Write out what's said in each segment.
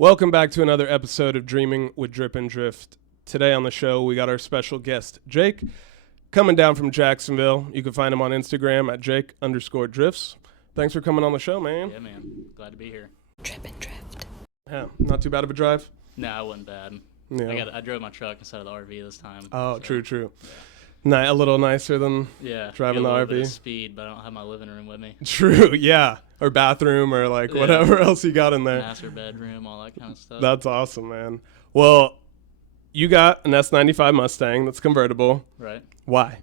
Welcome back to another episode of Dreaming with Drip and Drift. Today on the show, we got our special guest, Jake, coming down from Jacksonville. You can find him on Instagram at Jake_drifts. Thanks for coming on the show, man. Yeah, man. Glad to be here. Drip and drift. Yeah, not too bad of a drive? No, it wasn't bad. Yeah. I drove my truck instead of the RV this time. Oh, so, true. Yeah. A little nicer than driving the a little RV. bit of speed, but I don't have my living room with me. True, yeah. Or bathroom or like whatever else you got in there. Master bedroom, all that kind of stuff. That's awesome, man. Well, you got an S95 Mustang that's convertible. Right. Why?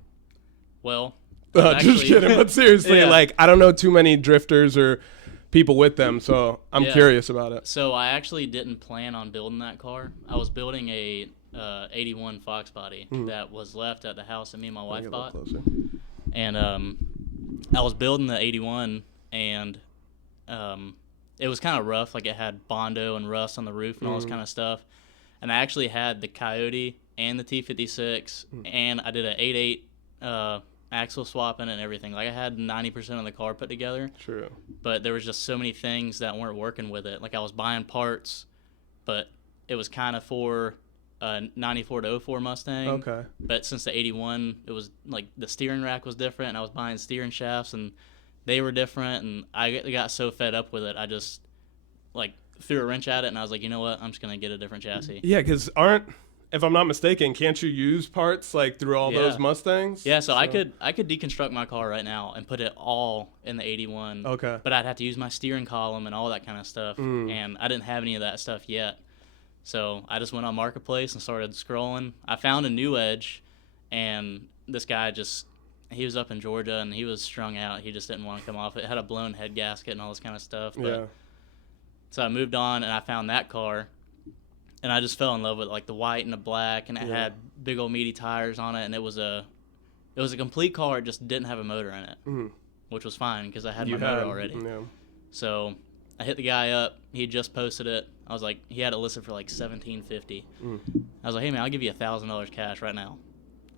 Well, just kidding. But seriously, Yeah. like, I don't know too many drifters or people with them, so I'm curious about it. So I actually didn't plan on building that car. I was building a 81 Fox body that was left at the house that me and my wife bought. And I was building the 81, and it was kind of rough. Like, it had Bondo and rust on the roof and all this kind of stuff. And I actually had the Coyote and the T56, and I did an 8.8 axle swap in it and everything. Like, I had 90% of the car put together. True. But there was just so many things that weren't working with it. Like, I was buying parts, but it was kind of for a 94 to 04 Mustang. Okay. But since the 81, it was like the steering rack was different, and I was buying steering shafts, and they were different, and I got so fed up with it, I just like threw a wrench at it, and I was like, you know what, I'm just gonna get a different chassis. Yeah, because if I'm not mistaken, can't you use parts like through all those Mustangs? Yeah, so I could deconstruct my car right now and put it all in the 81. Okay. But I'd have to use my steering column and all that kind of stuff, and I didn't have any of that stuff yet. So I just went on Marketplace and started scrolling. I found a new Edge, and this guy he was up in Georgia, and he was strung out. He just didn't want to come off it. It had a blown head gasket and all this kind of stuff. But, so I moved on, and I found that car, and I just fell in love with like the white and the black, and it had big old meaty tires on it, and it was a complete car. It just didn't have a motor in it, which was fine because I had my motor already. Yeah. So I hit the guy up. He had just posted it. I was like, he had it listed for like $1,750. I was like, hey man, I'll give you $1,000 cash right now.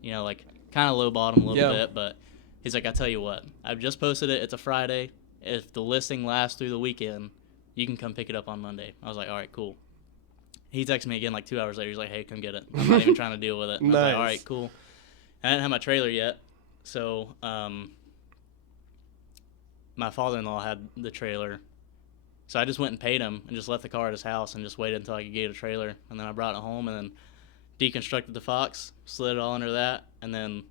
You know, like kind of low bottom a little bit, but he's like, I tell you what, I've just posted it. It's a Friday. If the listing lasts through the weekend, you can come pick it up on Monday. I was like, all right, cool. He texted me again like 2 hours later. He's like, hey, come get it. I'm not even trying to deal with it. And I was like, all right, cool. I didn't have my trailer yet, so my father-in-law had the trailer. So I just went and paid him and just left the car at his house and just waited until I could get a trailer. And then I brought it home and then deconstructed the Fox, slid it all under that. And then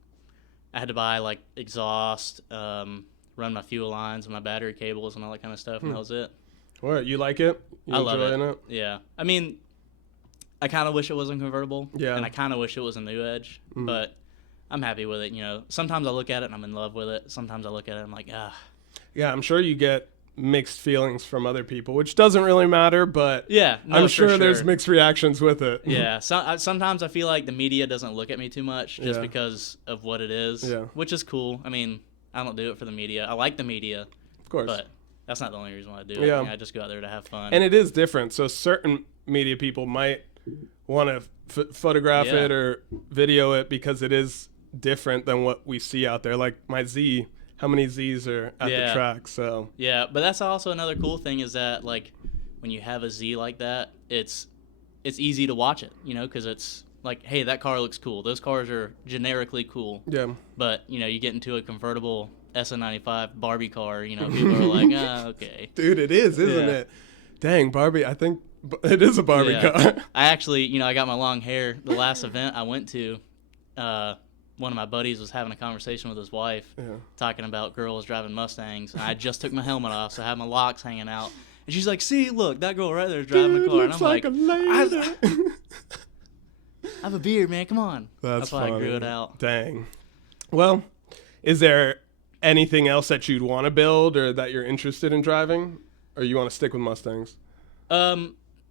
I had to buy like exhaust, run my fuel lines and my battery cables and all that kind of stuff. And that was it. All right, you like it? I love it. Yeah. I mean, I kind of wish it wasn't convertible. Yeah. And I kind of wish it was a new Edge. But I'm happy with it. You know, sometimes I look at it and I'm in love with it. Sometimes I look at it and I'm like, ah. Yeah, I'm sure you get mixed feelings from other people, which doesn't really matter, but I'm sure there's mixed reactions with it. Yeah, sometimes I feel like the media doesn't look at me too much just because of what it is, which is cool. I mean, I don't do it for the media. I like the media, of course, but that's not the only reason why I do it. Yeah. I mean, I just go out there to have fun. And it is different, so certain media people might want to photograph it or video it because it is different than what we see out there. Like my Z, how many Z's are at the track? So yeah, but that's also another cool thing is that like when you have a Z like that, it's easy to watch it, you know, because it's like, hey, that car looks cool. Those cars are generically cool. Yeah. But you know, you get into a convertible SN95 Barbie car, you know, people are like, okay. Dude, it is, isn't it? Dang, Barbie. I think it is a Barbie car. I actually, you know, I got my long hair. The last event I went to, one of my buddies was having a conversation with his wife, talking about girls driving Mustangs. And I just took my helmet off, so I had my locks hanging out. And she's like, see, look, that girl right there is driving a car. And I'm like, a lady. I have a beard, man. Come on. That's why funny. I grew it out. Dang. Well, is there anything else that you'd want to build or that you're interested in driving? Or you want to stick with Mustangs?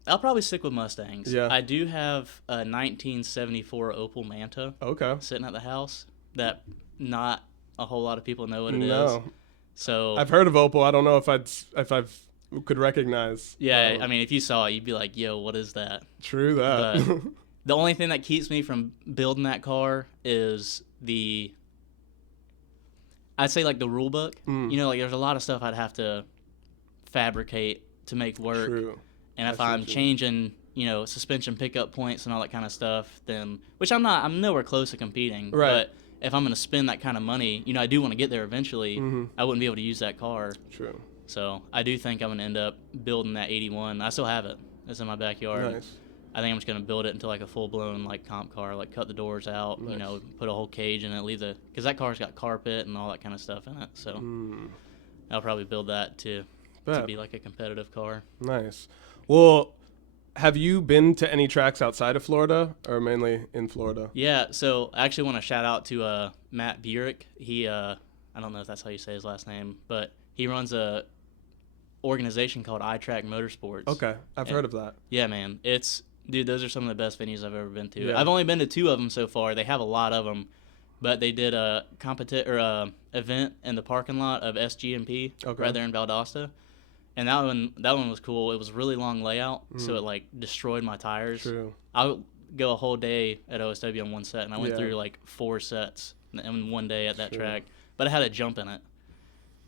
I'll probably stick with Mustangs. Yeah. I do have a 1974 Opel Manta sitting at the house that not a whole lot of people know what it is. So I've heard of Opel. I don't know if I could recognize. Yeah, I mean, if you saw it, you'd be like, yo, what is that? True that. But the only thing that keeps me from building that car is I'd say like the rule book. You know, like there's a lot of stuff I'd have to fabricate to make work. True. And if I'm changing, suspension pickup points and all that kind of stuff, then, which I'm nowhere close to competing. Right. But if I'm going to spend that kind of money, I do want to get there eventually. I wouldn't be able to use that car. True. So I do think I'm going to end up building that 81. I still have it. It's in my backyard. Nice. I think I'm just going to build it into like a full-blown like comp car, like cut the doors out, Nice. Put a whole cage in it, because that car's got carpet and all that kind of stuff in it. So I'll probably build that to be like a competitive car. Nice. Well, have you been to any tracks outside of Florida or mainly in Florida? Yeah, so I actually want to shout out to Matt Burek. He, I don't know if that's how you say his last name, but he runs a organization called iTrack Motorsports. Okay, I've heard of that. Yeah, man. Dude, those are some of the best venues I've ever been to. Yeah. I've only been to 2 of them so far. They have a lot of them, but they did a event in the parking lot of SGMP right there in Valdosta. And that one was cool. It was a really long layout, so it like destroyed my tires. True. I would go a whole day at OSW on one set, and I went through like 4 sets in one day at that track. But it had a jump in it,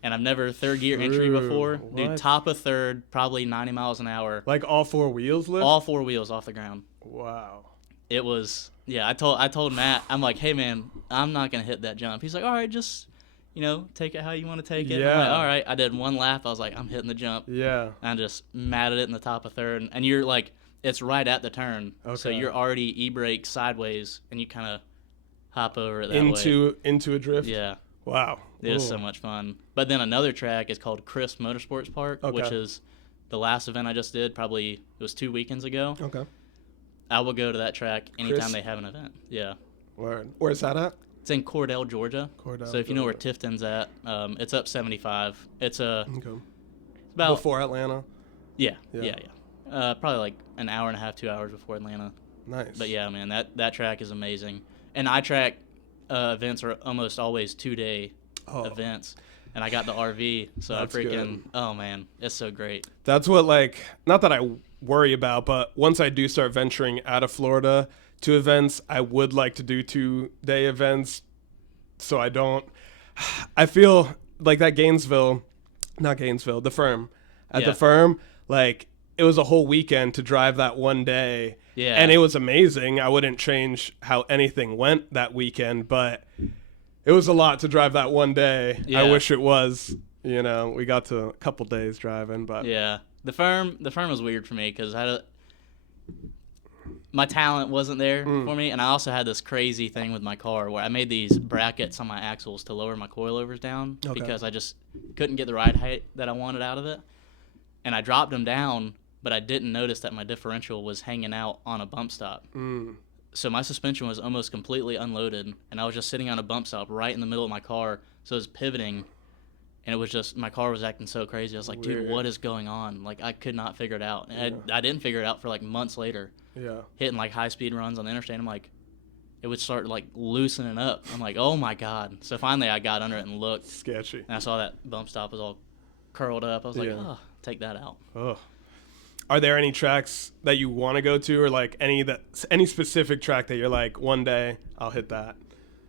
and I've never third gear entry before. What? Dude, top of third, probably 90 miles an hour. Like all 4 wheels lift? All 4 wheels off the ground. Wow. It was I told Matt, I'm like, hey man, I'm not gonna hit that jump. He's like, all right, just take it how you want to take it. Yeah. I'm like, all right. I did 1 lap. I was like, I'm hitting the jump. Yeah. And I just matted it in the top of third. And you're like, it's right at the turn. Okay. So you're already e-brake sideways, and you kind of hop over it that way. Into a drift? Yeah. Wow. It was so much fun. But then another track is called Crisp Motorsports Park, which is the last event I just did. Probably it was 2 weekends ago. Okay. I will go to that track anytime they have an event. Yeah. Word. Where's that at? It's in Cordell, Georgia. So if you know where Georgia. Tifton's at, it's up 75. It's about before Atlanta? Yeah. Probably like an hour and a half, 2 hours before Atlanta. Nice. But yeah, man, that track is amazing. And iTrack events are almost always 2-day events. And I got the RV, so I freaking, oh man, it's so great. That's what, not that I worry about, but once I do start venturing out of Florida to events, I would like to do 2-day events so I feel like that the firm. At the firm, it was a whole weekend to drive that one day. Yeah. And it was amazing. I wouldn't change how anything went that weekend, but it was a lot to drive that one day. Yeah. I wish it was, we got to a couple days driving, but yeah, the firm was weird for me because my talent wasn't there for me, and I also had this crazy thing with my car where I made these brackets on my axles to lower my coilovers down because I just couldn't get the ride height that I wanted out of it, and I dropped them down, but I didn't notice that my differential was hanging out on a bump stop. So my suspension was almost completely unloaded, and I was just sitting on a bump stop right in the middle of my car, so it was pivoting, and it was just, my car was acting so crazy. I was like, dude, what is going on? I could not figure it out. And I didn't figure it out for months later. Yeah. Hitting high-speed runs on the interstate, I'm like, it would start loosening up. I'm like, oh my God. So finally I got under it and looked. Sketchy. And I saw that bump stop was all curled up. I was like, oh, take that out. Oh. Are there any tracks that you want to go to, or any specific track that you're like, one day I'll hit that?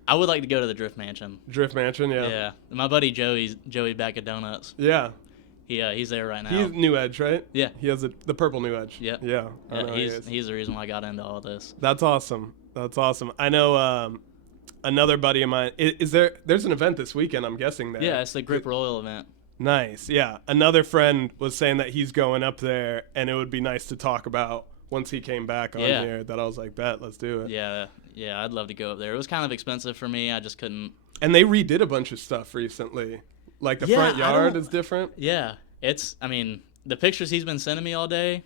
I would like to go to the Drift Mansion. Drift Mansion, yeah. Yeah. My buddy Joey Back of Donuts. Yeah. He's there right now. He's New Edge, right? Yeah. He has the purple New Edge. Yeah. Yeah. He's the reason why I got into all this. That's awesome. I know another buddy of mine. There's an event this weekend, I'm guessing there. Yeah, it's the Grip Royal event. Nice. Yeah. Another friend was saying that he's going up there, and it would be nice to talk about once he came back on here. That I was like, bet, let's do it. Yeah. Yeah, I'd love to go up there. It was kind of expensive for me. I just couldn't. And they redid a bunch of stuff recently. The front yard is different. Yeah. The pictures he's been sending me all day,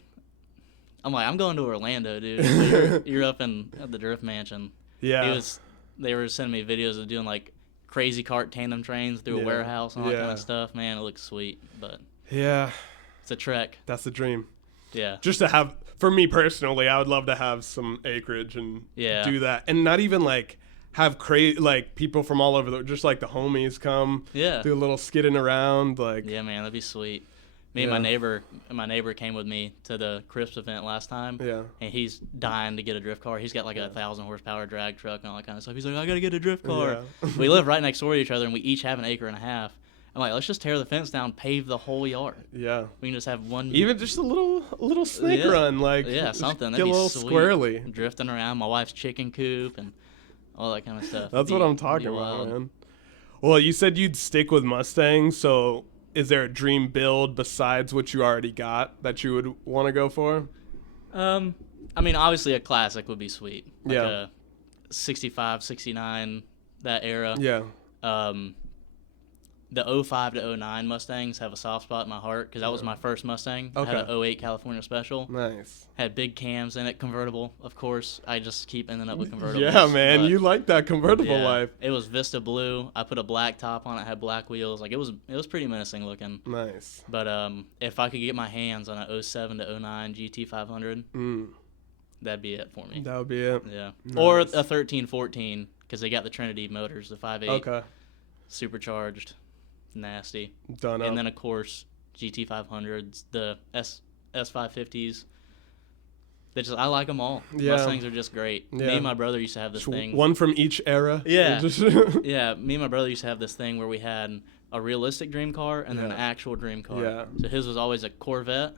I'm like, I'm going to Orlando, dude. You're up at the Drift Mansion. Yeah. They were sending me videos of doing crazy cart tandem trains through a warehouse and all that kind of stuff. Man, it looks sweet, but it's a trek. That's the dream. Yeah. Just to have, for me personally, I would love to have some acreage and do that, and not even have people from all over just the homies come. Yeah. Do a little skidding around Yeah, man, that'd be sweet. Me and my neighbor came with me to the Crisp event last time. Yeah. And he's dying to get a drift car. He's got a 1,000 horsepower drag truck and all that kind of stuff. He's like, I gotta get a drift car. Yeah. We live right next door to each other, and we each have an acre and a half. I'm like, let's just tear the fence down, pave the whole yard. Yeah. We can just have one. Even just a little snake run, like something. Get That'd a be little sweet. squirrely. Drifting around my wife's chicken coop and all that kind of stuff. That's what I'm talking about, man. Well, you said you'd stick with Mustangs, so is there a dream build besides what you already got that you would want to go for? I mean, obviously a classic would be sweet. Like Yeah. a 65, 69, that era. Yeah. The 05 to 09 Mustangs have a soft spot in my heart because that was my first Mustang. Okay. I had an 08 California Special. Nice. Had big cams in it, convertible, of course. I just keep ending up with convertibles. Yeah, man, you like that convertible life. It was Vista Blue. I put a black top on it, had black wheels. Like it was pretty menacing looking. Nice. But if I could get my hands on a 07 to 09 GT 500, that'd be it for me. That would be it. Yeah. Nice. Or a 13, 14 because they got the Trinity motors, the 5.8. Okay. Supercharged. Nasty. Done up. And then of course GT 500s, the S550s. I like them all. Yeah. Mustangs are just great. Yeah. Me and my brother used to have this thing. One from each era. Yeah. Yeah. Me and my brother used to have this thing where we had a realistic dream car and then an actual dream car. Yeah. So his was always a Corvette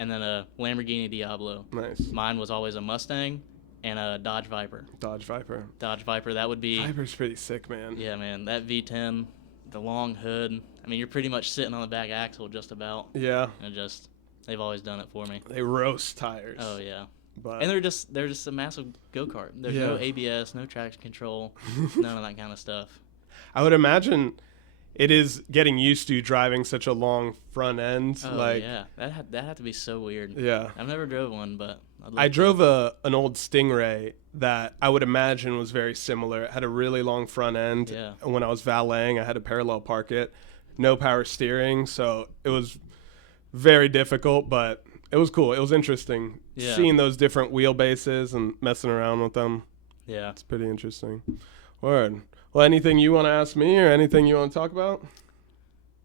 and then a Lamborghini Diablo. Nice. Mine was always a Mustang and a Dodge Viper. Dodge Viper. That would be. Viper's pretty sick, man. Yeah, man. That V10, the long hood. I mean, you're pretty much sitting on the back axle just about. Yeah. And they've always done it for me. They roast tires. Oh yeah. But And they're just a massive go-kart. There's no ABS, no traction control, none of that kind of stuff. I would imagine it is getting used to driving such a long front end. Oh yeah, that had to be so weird. Yeah. I've never drove one, but I drove an old Stingray that I would imagine was very similar. It had a really long front end. Yeah. And when I was valeting, I had to parallel park it. No power steering, so it was very difficult, but it was cool. It was interesting seeing those different wheelbases and messing around with them. Yeah. It's pretty interesting. Word. Well, anything you want to ask me or anything you want to talk about?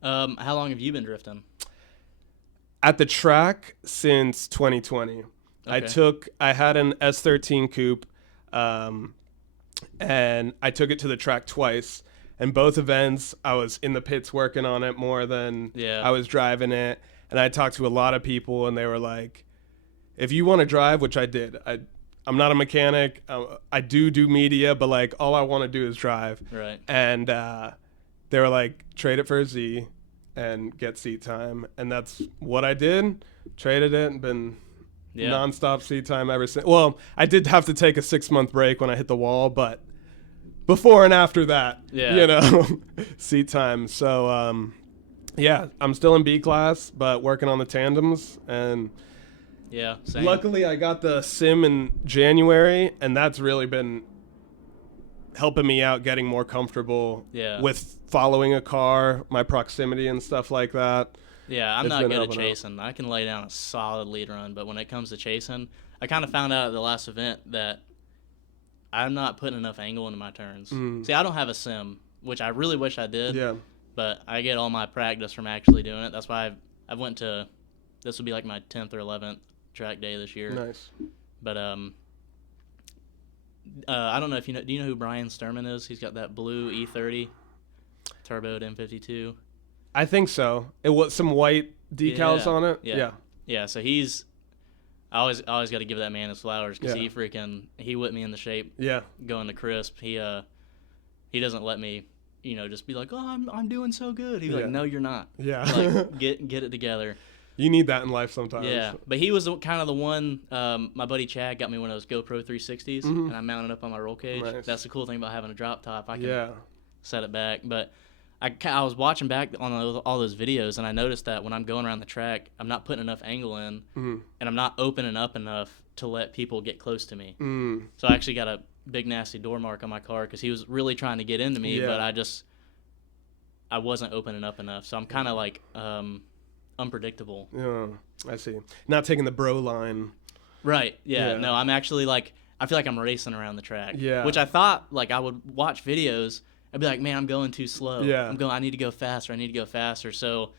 How long have you been drifting? At the track since 2020. Okay. I had an S13 coupe, and I took it to the track twice. And both events, I was in the pits working on it more than I was driving it. And I talked to a lot of people, and they were like, if you want to drive, which I did, I'm not a mechanic. I do media, but like all I want to do is drive. Right. And they were like, trade it for a Z and get seat time. And that's what I did. Traded it and been nonstop seat time ever since. Well, I did have to take a 6-month break when I hit the wall, but before and after that, seat time. So, I'm still in B class, but working on the tandems. And same. luckily I got the sim in January, and that's really been helping me out getting more comfortable with following a car, my proximity and stuff like that. Yeah, I'm not good at chasing. I can lay down a solid lead run, but when it comes to chasing, I kind of found out at the last event that I'm not putting enough angle into my turns. See, I don't have a sim, which I really wish I did. Yeah. But I get all my practice from actually doing it. That's why I went to, this would be like my 10th or 11th track day this year. Nice. But I don't know if you know. Do you know who Brian Sturman is? He's got that blue E30 turboed M52. I think so. It was some white decals on it. Yeah. So he's. I always got to give that man his flowers because he whipped me into shape. Yeah. Going to crisp. He doesn't let me, just be like, oh, I'm doing so good. He's like, no, you're not. Yeah. Like, get it together. You need that in life sometimes. Yeah, but he was kind of the one. My buddy Chad got me one of those GoPro 360s, and I mounted up on my roll cage. Nice. That's the cool thing about having a drop top. I can set it back. But I was watching back on all those videos, and I noticed that when I'm going around the track, I'm not putting enough angle in, and I'm not opening up enough to let people get close to me. So I actually got a big nasty door mark on my car because he was really trying to get into me, but I wasn't opening up enough. So I'm kind of like unpredictable. Yeah, I see. Not taking the bro line. Right. Yeah. No, I'm actually like, I feel like I'm racing around the track. Yeah. Which I thought, like, I would watch videos. I'd be like, man, I'm going too slow. Yeah. I need to go faster. So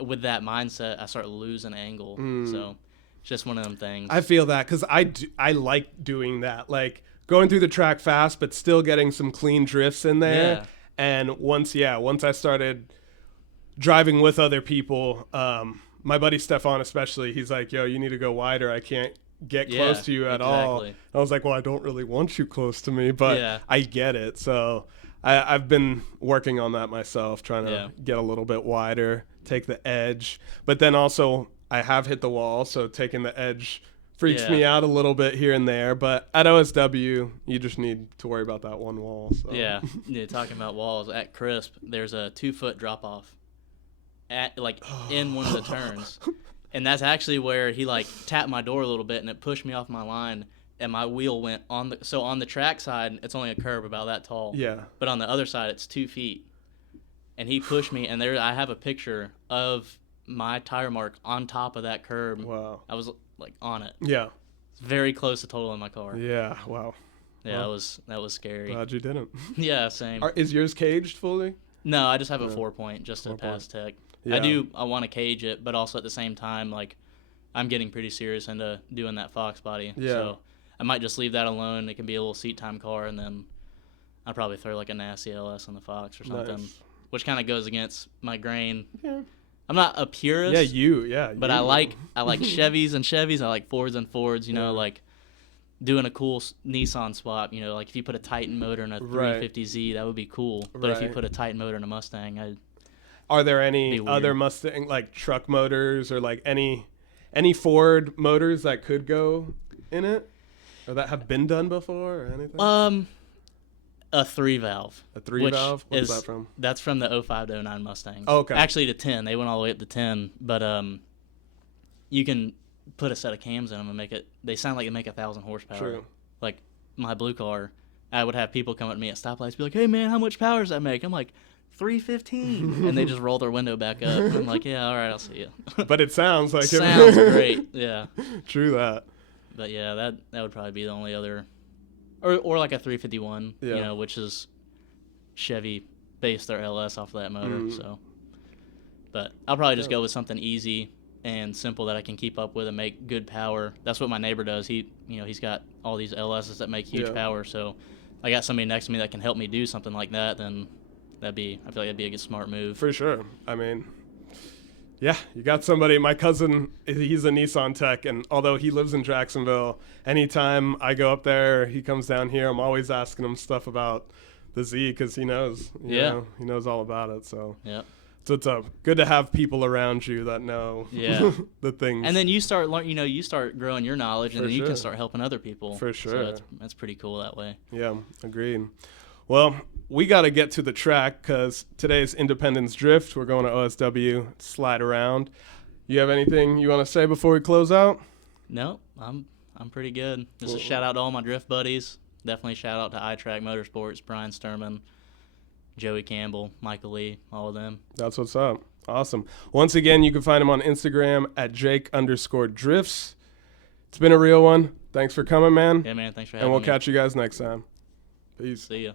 with that mindset, I start losing angle. So it's just one of them things. I feel that because I like doing that. Like going through the track fast, but still getting some clean drifts in there. Yeah. And once I started driving with other people, my buddy Stefan especially, he's like, yo, you need to go wider. I can't get close to you at all. I was like, well, I don't really want you close to me, but I get it. So I've been working on that myself, trying to get a little bit wider, take the edge. But then also I have hit the wall, so taking the edge freaks me out a little bit here and there. But at OSW, you just need to worry about that one wall. So. Yeah, talking about walls, at Crisp, there's a 2-foot drop-off at in one of the turns. And that's actually where he tapped my door a little bit and it pushed me off my line and my wheel went on the track side, it's only a curb about that tall. Yeah. But on the other side it's 2 feet. And he pushed me and I have a picture of my tire mark on top of that curb. Wow. I was on it. Yeah. It's very close to totaling my car. Yeah, wow. Yeah, well, that was scary. Glad you didn't. Yeah, same. Is yours caged fully? No, I just have a 4-point just to pass tech. Yeah. I want to cage it, but also at the same time, I'm getting pretty serious into doing that Fox body. Yeah. So I might just leave that alone. It can be a little seat time car, and then I'll probably throw a nasty LS on the Fox or something, which kind of goes against my grain. Yeah. I'm not a purist. But I like Chevys and Chevys. I like Fords and Fords. You know, doing a cool Nissan swap. You know, if you put a Titan motor in a 350Z, that would be cool. But if you put a Titan motor in a Mustang, are there any other Mustang truck motors or any Ford motors that could go in it or that have been done before or anything? A 3-valve. A 3-valve? What's that from? That's from the 05 to 09 Mustangs. Oh, okay. Actually to 10. They went all the way up to 10, but you can put a set of cams in them and they sound like they make 1,000 horsepower. True. Like my blue car, I would have people come up to me at stoplights be like, "Hey man, how much power does that make?" I'm like, 315, and they just roll their window back up. And I'm like, yeah, all right, I'll see you. But it sounds like sounds great, yeah. True that. But yeah, that would probably be the only other, or like a 351, you know, which is Chevy based their LS off of that motor. So, but I'll probably just go with something easy and simple that I can keep up with and make good power. That's what my neighbor does. He's got all these LSs that make huge power. So, I got somebody next to me that can help me do something like that. Then I feel like that'd be a good smart move. For sure. I mean, yeah, you got somebody. My cousin, he's a Nissan tech, and although he lives in Jacksonville, anytime I go up there, he comes down here, I'm always asking him stuff about the Z because he knows. You know, he knows all about it. So so it's good to have people around you that know the things. And then you start you start growing your knowledge, and then you can start helping other people. For sure. So that's pretty cool that way. Yeah, agreed. Well, we got to get to the track because today's Independence Drift. We're going to OSW, slide around. You have anything you want to say before we close out? No, I'm pretty good. Just a shout out to all my drift buddies. Definitely shout out to iTrack Motorsports, Brian Sturman, Joey Campbell, Michael Lee, all of them. That's what's up. Awesome. Once again, you can find him on Instagram at Jake_drifts. It's been a real one. Thanks for coming, man. Yeah, man. Thanks for having me. And we'll catch you guys next time. Peace. See ya.